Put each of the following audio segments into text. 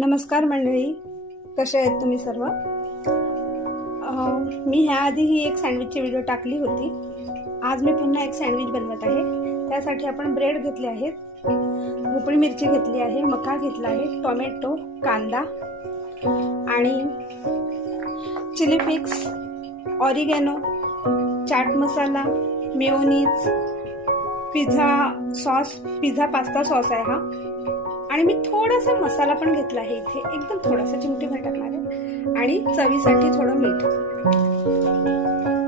नमस्कार मंडळी कसे आहेत तुम्ही सर्व? मी ह्याआधी ही एक सँडविचची व्हिडिओ टाकली होती. आज मी पुन्हा एक सँडविच बनवत आहे. त्यासाठी आपण ब्रेड घेतले आहेत. भोपळी मिरची घेतली आहे मका घेतला आहे टोमॅटो कांदा आणि chilli flakes oregano chaat masala mayonnaise pizza sauce pizza pasta sauce आहे हा. आणि मी थोडासा मसाला पण घेतला आहे इथे. एकदम थोडासा चिमटीभर टाकणार आहे. आणि चवीसाठी थोडं मीठ.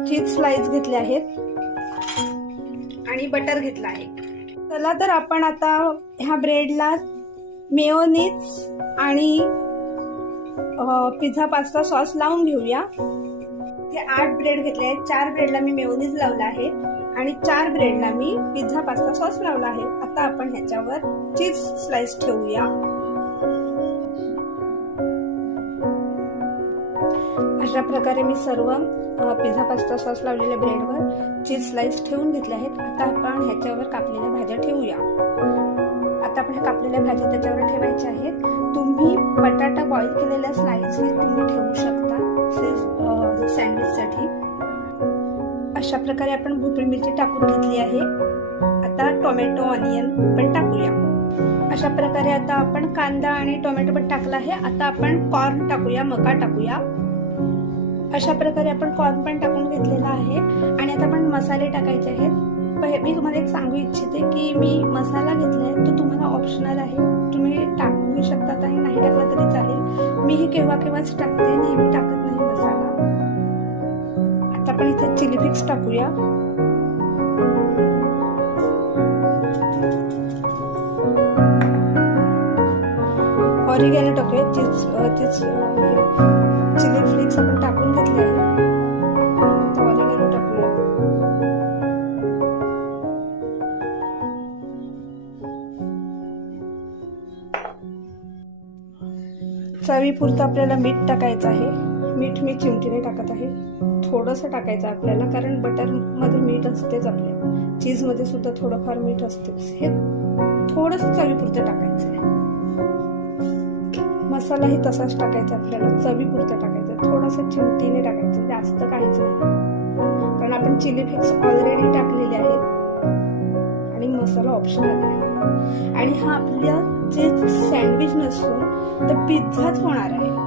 चीज स्लाइस घेतले आहेत. आणि बटर घेतला आहे. चला तर आपण आता ह्या ब्रेडला मेयोनीज आणि पिझ्झा पास्ता सॉस लावून घेऊया. ते आठ ब्रेड घेतले आहेत. चार ब्रेडला मी मेयोनीज लावला आहे. आणि चार ब्रेडला मी पिझ्झा पास्ता सॉस लावला आहे. आता आपण ह्याच्यावर चीज स्लाइस ठेवूया. अशा प्रकारे मी सर्व पिझ्झा पास्ता सॉस लावलेल्या ब्रेडवर चीज स्लाइस ठेवून घेतले आहेत. आता आपण ह्याच्यावर कापलेल्या भाज्या ठेवूया. आता आपण ह्या कापलेल्या भाज्या त्याच्यावर ठेवायच्या आहेत. तुम्ही बटाटा बॉईल केलेल्या स्लाइस तुम्ही ठेवू शकता. सँडविचसाठी अशा प्रकारे आपण भोपळी मिरची टाकून घेतली आहे. आता टोमॅटो ऑनियन पण टाकूया. अशा प्रकारे आता आपण कांदा आणि टोमॅटो पण टाकला आहे. आता आपण कॉर्न टाकूया मका टाकूया. अशा प्रकारे आपण कॉर्न पण टाकून घेतलेला आहे. आणि आता आपण मसाले टाकायचे आहेत. पहि- मी तुम्हाला एक सांगू इच्छिते की मी मसाला घेतला आहे तो तुम्हाला ऑप्शनल आहे. तुम्ही टाकू शकतात आणि नाही टाकला तरी चालेल. मी हे केव्हा केव्हाच टाकते नेहमी टाकते. आता इथे चिली फ्लिक्स टाकूया. ऑरिगॅनो टाकूया. चीज चीज चिली फ्लिक्स आपण टाकून घेतले. आहे ऑरिगॅनो टाकूया. चवीपुरतं आपल्याला मीठ टाकायचं आहे. मीठ मी चिमटीने टाकत आहे. थोडंसं टाकायचं आहे आपल्याला कारण बटरमध्ये मीठ असतेच आपल्या चीजमध्ये सुद्धा थोडंफार मीठ असतेच हे थोडंसं चवीपुरतं टाकायचं आहे. मसालाही तसाच टाकायचा आपल्याला. चवीपुरतं टाकायचं. थोडंसं चिमटीने टाकायचं. जास्त काहीच नाही. कारण आपण चिली फ्लेक्स ऑलरेडी टाकलेले आहेत. आणि मसाला ऑप्शनल आहे. आणि हा आपल्या जे सँडविच नसून तर पिझ्झाच होणार आहे.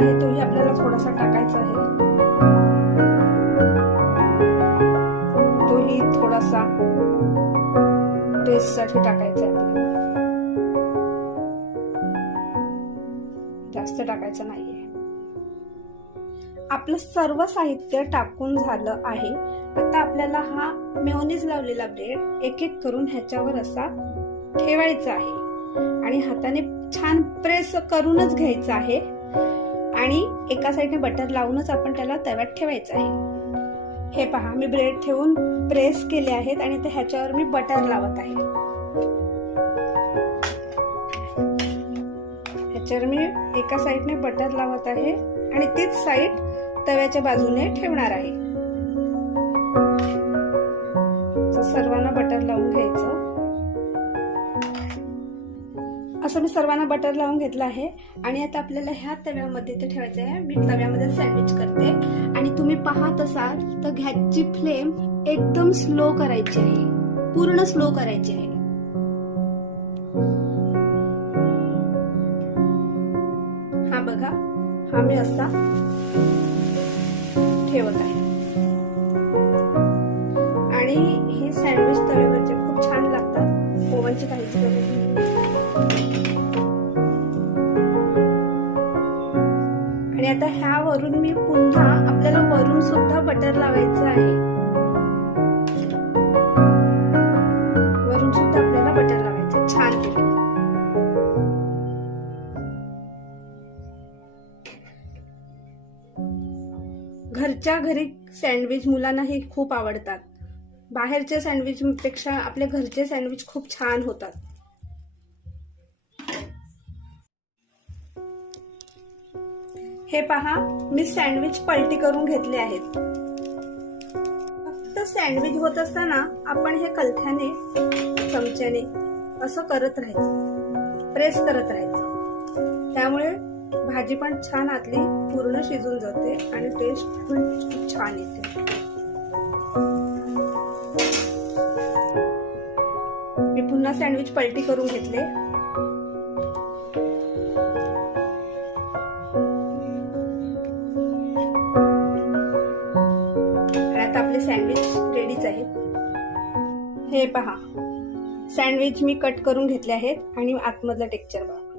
आहे तोही आपल्याला थोडासा टाकायचा आहे. तोही थोडासा टेस्टसाठी टाकायचा आहे आपल्याला. जास्त टाकायचं नाहीये. आपलं सर्व साहित्य टाकून झालं आहे. आता आपल्याला हा मेओनीज लावलेला ब्रेड एक एक करून ह्याच्यावर असा ठेवायचा आहे. आणि हाताने छान प्रेस करूनच घ्यायचा आहे. आणि एका साईडने बटर लावूनच आपण त्याला तव्यात ठेवायचं आहे. हे पहा मी ब्रेड ठेवून प्रेस केले आहेत आणि ते ह्याच्यावर मी बटर लावत आहे. ह्याच्यावर मी एका साईडने बटर लावत आहे आणि तीच साईड तव्याच्या बाजूने ठेवणार आहे. सर्वांना बटर लावून घ्यायचं. असं मी सर्वांना बटर लावून घेतलं आहे. आणि आता आपल्याला ह्या तव्यामध्ये ते ठेवायचं आहे. मी तव्यामध्ये सँडविच करते. आणि तुम्ही पाहत असाल तर गॅसची फ्लेम एकदम स्लो करायची आहे. पूर्ण स्लो करायची आहे. हा बघा हा मी असा ठेवत आहे. आणि हे सँडविच तव्यावरचे लागतात काहीच आणि आता ह्या वरून मी पुन्हा आपल्याला वरून सुद्धा बटर लावायचं आहे. वरून सुद्धा आपल्याला बटर लावायचं छान घरच्या घरी सँडविच मुलांना हे खूप आवडतात. बाहेरचे सँडविचपेक्षा आपल्या घरचे सँडविच खूप छान होतात. हे पहा मी सँडविच पलटी करून घेतले आहेत. फक्त सँडविच होत असताना आपण हे कलथ्याने चमच्याने असं करत राहायचं. प्रेस करत राहायचं. त्यामुळे भाजी पण छान आतली पूर्ण शिजून जाते आणि टेस्ट पण खूप छान येते. पुन्हा सँडविच पलटी करून घेतले. आता आपले सँडविच रेडीच आहे हे पहा. सँडविच मी कट करून घेतले आहेत आणि आतमधलं टेक्चर बघा.